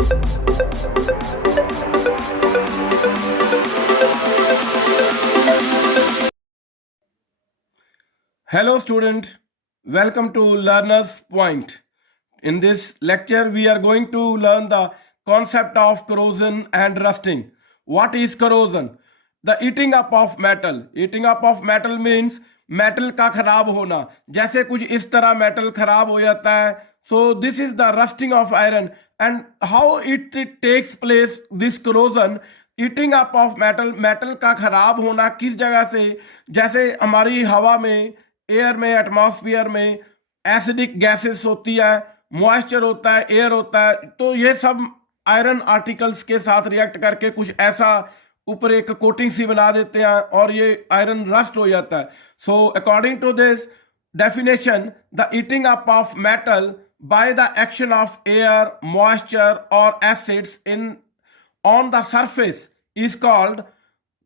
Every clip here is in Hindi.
Hello student, welcome to Learner's Point. In this lecture we are going to learn the concept of corrosion and rusting. What is corrosion? The eating up of metal. Eating up of metal means metal का खराब होना. जैसे कुछ इस तरह metal खराब हो जाता है. So this is the rusting of iron, and how it takes place, this corrosion. Eating up of metal, metal का खराब होना किस जगह से? जैसे हमारी हवा में, एयर में, एटमॉस्फेयर में एसिडिक गैसेस होती है, मॉइस्चर होता है, एयर होता है, तो ये सब आयरन आर्टिकल्स के साथ रिएक्ट करके कुछ ऐसा ऊपर एक कोटिंग सी बना देते हैं और ये आयरन रस्ट हो जाता है. So according to this definition, the eating up of metal by the action of air, moisture और acids in on the surface is called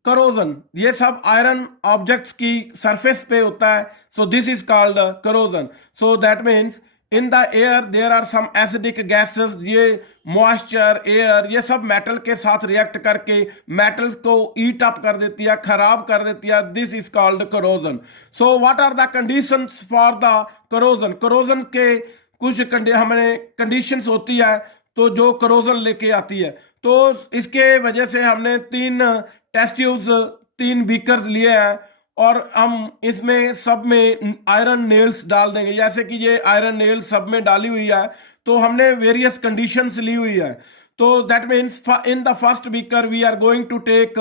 corrosion. ये सब आयरन ऑब्जेक्ट्स की सरफेस पे होता है. So this is called corrosion. So that means in the air there are some acidic gases. ये मॉइस्चर, एयर, ये सब मेटल के साथ रिएक्ट करके मेटल्स को ईट अप कर देती है, खराब कर देती है. This is called corrosion. So what are the conditions for the corrosion? Corrosion के कुछ हमें कंडीशंस होती है तो जो करोजन लेके आती है. तो इसके वजह से हमने 3 टेस्ट ट्यूब्स, 3 बीकर्स लिए हैं और हम इसमें सब में आयरन नेल्स डाल देंगे. जैसे कि ये आयरन नेल्स सब में डाली हुई है, तो हमने वेरियस कंडीशंस ली हुई है. तो that means in the first beaker we are going to take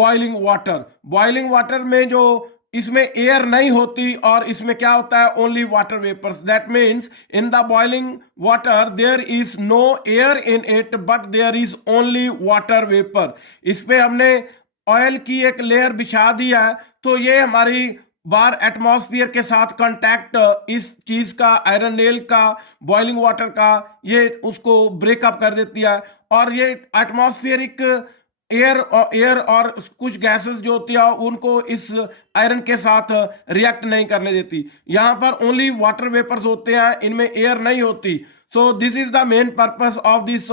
boiling water. Boiling water में जो इसमें एयर नहीं होती और इसमें क्या होता है, only water vapours. That means in the boiling water there is no air in it but there is only water vapour. इस पे हमने ऑयल की एक लेयर बिछा दिया है, तो ये हमारी बार एटमॉस्फेयर के साथ कांटेक्ट इस चीज का, आयरन नेल का, बॉइलिंग वाटर का, ये उसको ब्रेकअप कर देती है और ये एटमॉस्फेरिक एयर और कुछ गैसेस जो होती है उनको इस आयरन के साथ रिएक्ट नहीं करने देती. यहाँ पर ओनली वाटर वेपर्स होते हैं, इनमें एयर नहीं होती. सो this is the main purpose of this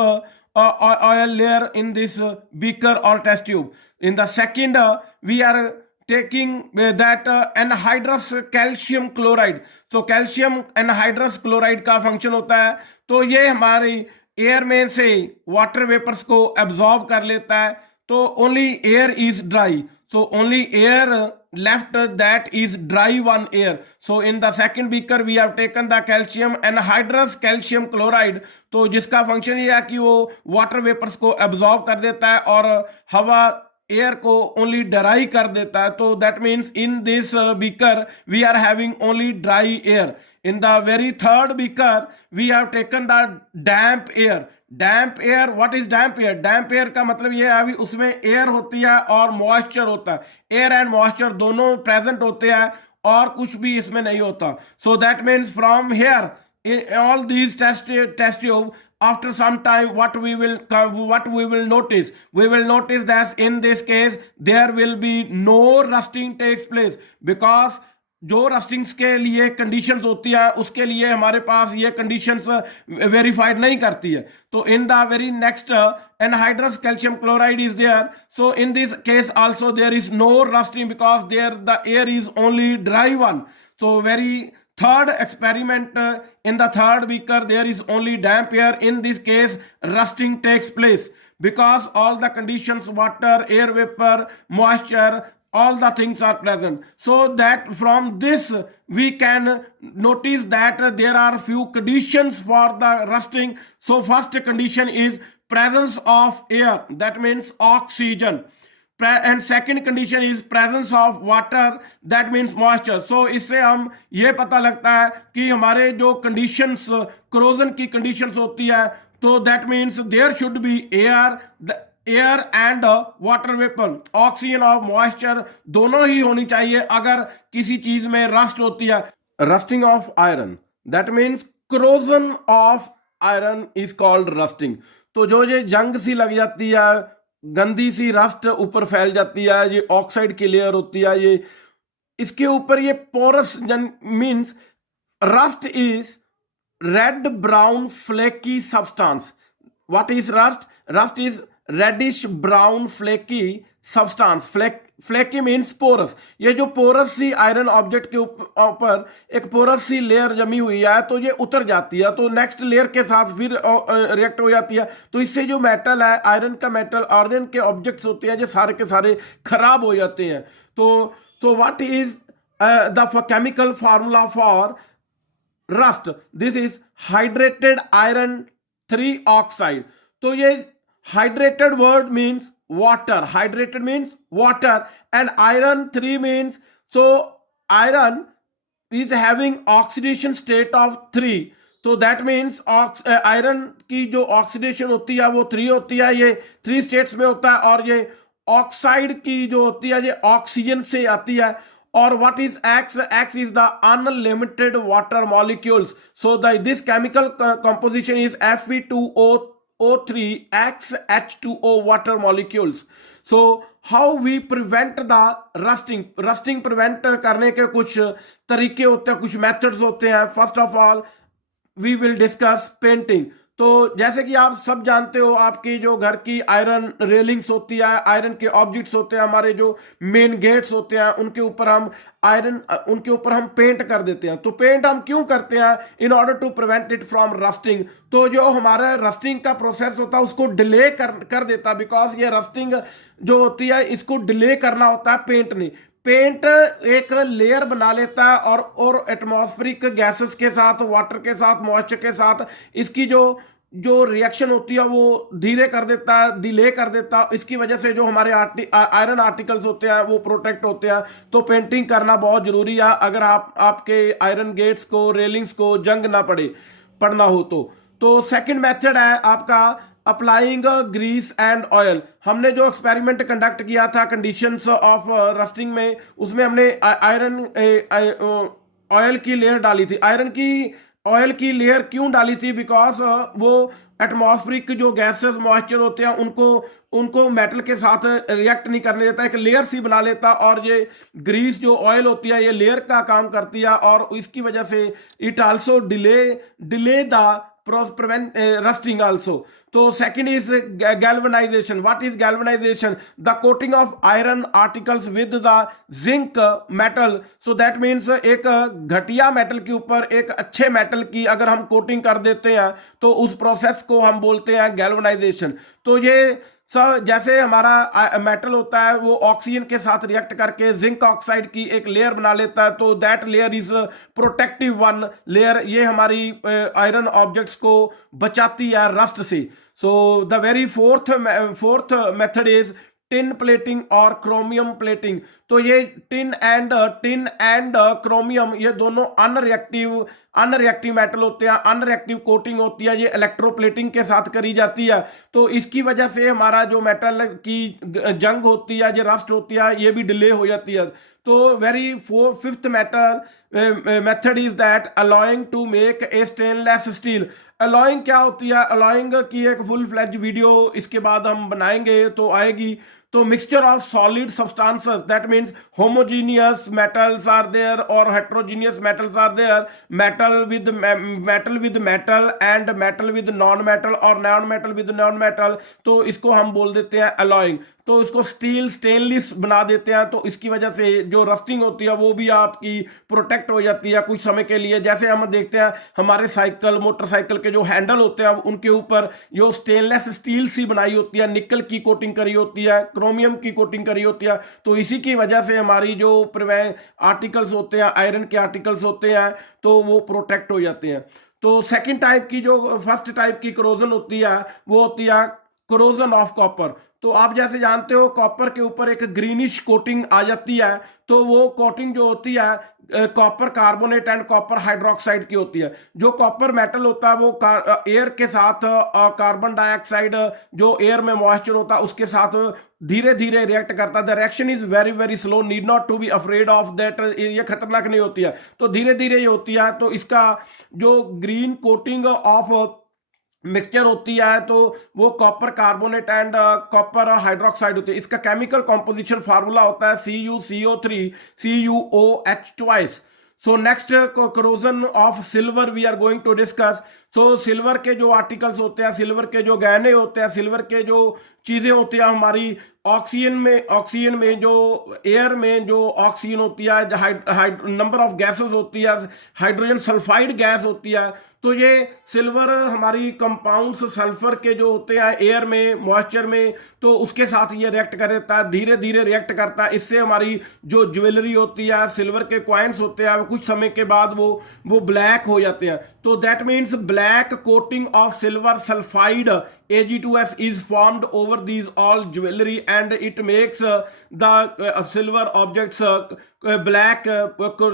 oil layer in this beaker or test tube. In the second, we are taking that anhydrous calcium chloride. So calcium anhydrous chloride का फंक्शन होता है, तो ये हमारी एयर में से वाटर वेपर्स को एब्जॉर्ब कर लेता है. तो only air is dry. So only air left, that is dry one air. So in the second beaker we have taken the calcium anhydrous calcium chloride. तो जिसका फंक्शन ये है कि वो वाटर वेपर्स को एब्जॉर्ब कर देता है और हवा, एयर को ओनली ड्राई कर देता है. तो that means in this beaker we are having only dry air. In the very third beaker we have taken the damp air. Damp air. What is damp air? Damp air का मतलब ये है, अभी उसमें एयर होती है और मॉइस्चर होता है. एयर एंड मॉइस्चर दोनों प्रेजेंट होते हैं और कुछ भी इसमें नहीं होता. So that means from here all these test tube, after some time what we will notice that in this case there will be no rusting takes place, because जो रस्टिंग्स के लिए कंडीशंस होती है उसके लिए हमारे पास ये कंडीशंस वेरीफाइड नहीं करती है. तो in the very next anhydrous calcium chloride is there. So in this case also there is no rusting because there the air is only dry one. So very third experiment, in the third beaker there is only damp air. In this case rusting takes place because all the conditions, water, air vapor, moisture, all the things are present. So that from this we can notice that there are few conditions for the rusting. So first condition is presence of air, that means oxygen, and second condition is presence of water, that means moisture. So इससे हम ये पता लगता है कि हमारे जो conditions, corrosion की conditions होती है, तो that means there should be air and water vapour, oxygen और मॉइस्चर दोनों ही होनी चाहिए अगर किसी चीज में रस्ट होती है. Rusting of iron, that means corrosion of iron is called rusting. तो जो ये जंग सी लग जाती है, गंदी सी रस्ट ऊपर फैल जाती है, ये ऑक्साइड की लेयर होती है, ये इसके ऊपर ये porous means rust is red brown flaky substance. what is rust? Rust is reddish brown flaky substance. Flaky means porous. ये जो पोरस सी आयरन ऑब्जेक्ट के ऊपर एक पोरस सी लेयर जमी हुई है तो ये उतर जाती है, तो नेक्स्ट लेयर के साथ फिर रिएक्ट हो जाती है, तो इससे जो मेटल है, आयरन का मेटल, आयरन के ऑब्जेक्ट्स होते हैं, जो सारे के सारे खराब हो जाते हैं. तो what is the chemical formula for rust? This is hydrated iron 3 oxide. तो ये hydrated word means water. Hydrated means water, and iron 3 means, so iron is having oxidation state of 3. तो दैट मीन्स आयरन की जो ऑक्सीडेशन होती है वो 3 होती है, ये 3 स्टेट्स में होता है, और ये ऑक्साइड की जो होती है ये ऑक्सीजन से आती है. और what is x? X is the unlimited water molecules. So this chemical composition is Fe2O3 X H2O water molecules. So how we prevent the rusting? Rusting prevent करने के कुछ तरीके होते हैं, कुछ methods होते हैं. First of all, we will discuss painting. तो जैसे कि आप सब जानते हो, आपकी जो घर की आयरन रेलिंग्स होती है, आयरन के ऑब्जेक्ट्स होते हैं, हमारे जो मेन गेट्स होते हैं, उनके ऊपर हम पेंट कर देते हैं. तो पेंट हम क्यों करते हैं? In order to prevent it from rusting. तो जो हमारा रस्टिंग का प्रोसेस होता है उसको डिले कर देता है, बिकॉज ये रस्टिंग जो होती है इसको डिले करना होता है पेंट ने. पेंट एक लेयर बना लेता है और एटमॉस्फेरिक गैसेस के साथ, वाटर के साथ, मॉइस्चर के साथ इसकी जो रिएक्शन होती है वो धीरे कर देता है, डिले कर देता है. इसकी वजह से जो हमारे आयरन आर्टिकल्स होते हैं वो प्रोटेक्ट होते हैं. तो पेंटिंग करना बहुत जरूरी है अगर आपके आयरन गेट्स को, रेलिंग्स को जंग ना पड़ना हो. तो सेकंड मेथड है आपका अप्लाइंग ग्रीस एंड ऑयल. हमने जो एक्सपेरिमेंट कंडक्ट किया था कंडीशंस ऑफ रस्टिंग में, उसमें हमने आयरन ऑयल की लेयर डाली थी. आयरन की ऑयल की लेयर क्यों डाली थी? बिकॉज वो एटमॉस्फेरिक जो गैसेस, मॉइस्चर होते हैं उनको मेटल के साथ रिएक्ट नहीं करने देता, एक लेयर सी बना लेता. और ये ग्रीस जो ऑयल होती है ये लेयर का काम करती है, और इसकी वजह से it also delay the prevent rusting also. So second is galvanization. What is galvanization? The coating of iron articles with the zinc metal. So that means एक घटिया मेटल के ऊपर एक अच्छे मेटल की अगर हम कोटिंग कर देते हैं तो उस प्रोसेस को हम बोलते हैं गैल्वेनाइजेशन. तो ये सब जैसे हमारा मेटल होता है वो ऑक्सीजन के साथ रिएक्ट करके जिंक ऑक्साइड की एक लेयर बना लेता है, तो that layer is protective one layer. ये हमारी आयरन ऑब्जेक्ट्स को बचाती है रस्ट से. So the very fourth method is tin plating और क्रोमियम प्लेटिंग. तो ये टिन एंड क्रोमियम ये दोनों अनरिएक्टिव मेटल होते हैं, अनरिएक्टिव कोटिंग होती है, ये इलेक्ट्रोप्लेटिंग के साथ करी जाती है. तो इसकी वजह से हमारा जो मेटल की जंग होती है, जो रस्ट होती है, ये भी डिले हो जाती है. तो very fifth method is that alloying to make a stainless steel. Alloying क्या होती है? अलॉइंग की एक फुल फ्लैज वीडियो इसके बाद हम बनाएंगे तो आएगी. तो mixture of solid substances, that means homogeneous metals are there और heterogeneous metals are there. Metal with metal and metal with non metal और non metal with non metal. तो इसको हम बोल देते हैं अलॉइंग. तो इसको स्टेनलेस बना देते हैं. तो इसकी वजह से जो रस्टिंग होती है वो भी आपकी प्रोटेक्ट हो जाती है कुछ समय के लिए. जैसे हम देखते हैं हमारे साइकिल, मोटरसाइकिल के जो हैंडल होते हैं उनके ऊपर जो स्टेनलेस स्टील सी बनाई होती है, निकल की कोटिंग करी होती है, क्रोमियम की कोटिंग करी होती है. तो इसी की वजह से हमारी जो आर्टिकल्स होते हैं, आयरन के आर्टिकल्स होते हैं, तो वो प्रोटेक्ट हो जाते हैं. तो सेकेंड टाइप की, जो फर्स्ट टाइप की करोजन होती है वो होती है करोजन ऑफ कॉपर. तो आप जैसे जानते हो कॉपर के ऊपर एक ग्रीनिश कोटिंग आ जाती है. तो वो कोटिंग जो होती है copper carbonate and copper hydroxide की होती है. जो कॉपर मेटल होता है वो एयर के साथ कार्बन डाइऑक्साइड जो एयर में मॉइस्चर होता है उसके साथ धीरे धीरे रिएक्ट करता है. The reaction is very very slow, need not to be afraid of that. ये खतरनाक नहीं होती है, तो धीरे धीरे ये होती है. तो इसका जो ग्रीन कोटिंग ऑफ मिक्सचर होती है तो वो copper carbonate and copper hydroxide होती है. इसका केमिकल कॉम्पोजिशन फार्मूला होता है CuCO3 CuOH twice. So next corrosion of silver we are going to discuss. तो सिल्वर के जो आर्टिकल्स होते हैं, सिल्वर के जो गहने होते हैं, सिल्वर के जो चीज़ें होती हैं हमारी ऑक्सीजन में जो एयर में जो ऑक्सीजन होती है, नंबर ऑफ गैसेस होती है, हाइड्रोजन सल्फाइड गैस होती है, तो ये सिल्वर हमारी कंपाउंड्स सल्फर के जो होते हैं एयर में, मॉइस्चर में, तो उसके साथ ये रिएक्ट कर देता है, धीरे धीरे रिएक्ट करता है। इससे हमारी जो ज्वेलरी होती है, सिल्वर के कॉइन्स होते हैं, कुछ समय के बाद वो ब्लैक हो जाते हैं। तो that means black coating of silver sulphide Ag2S is formed over these all jewelry and it makes the silver objects black.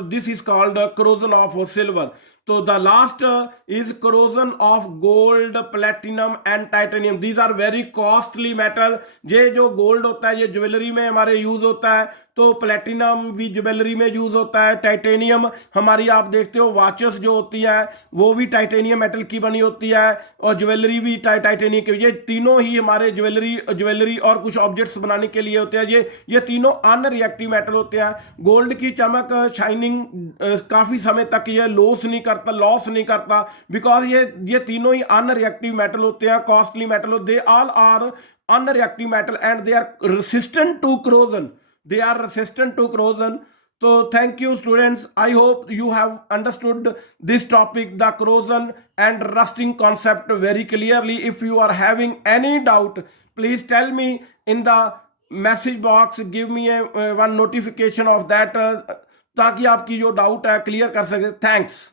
This is called corrosion of silver. So the last is corrosion of gold, platinum and titanium. These are very costly metal. ये जो गोल्ड होता है ये ज्वेलरी में हमारे यूज होता है, तो प्लेटिनम भी ज्वेलरी में यूज होता है, टाइटेनियम हमारी आप देखते हो वॉचेस जो होती है वो भी टाइटेनियम मेटल की बनी होती है, और ज्वेलरी भी टाइटेनियम की। ये तीनों ही हमारे ज्वेलरी और कुछ ऑब्जेक्ट्स बनाने के लिए होते हैं। ये तीनों अनरिएक्टिव मेटल होते हैं। गोल्ड की चमक, शाइनिंग काफी समय तक ये लॉस नहीं करता बिकॉज ये तीनों ही अनरिएक्टिव मेटल होते हैं, costly metal. They all are unreactive metal and they are resistant to corrosion. They are resistant to corrosion. So thank you students. I hope you have understood this topic, the corrosion and rusting concept very clearly. If you are having any doubt, please tell me in the message box. Give me one notification of that ताकि आपकी जो डाउट है क्लियर कर सके। थैंक्स।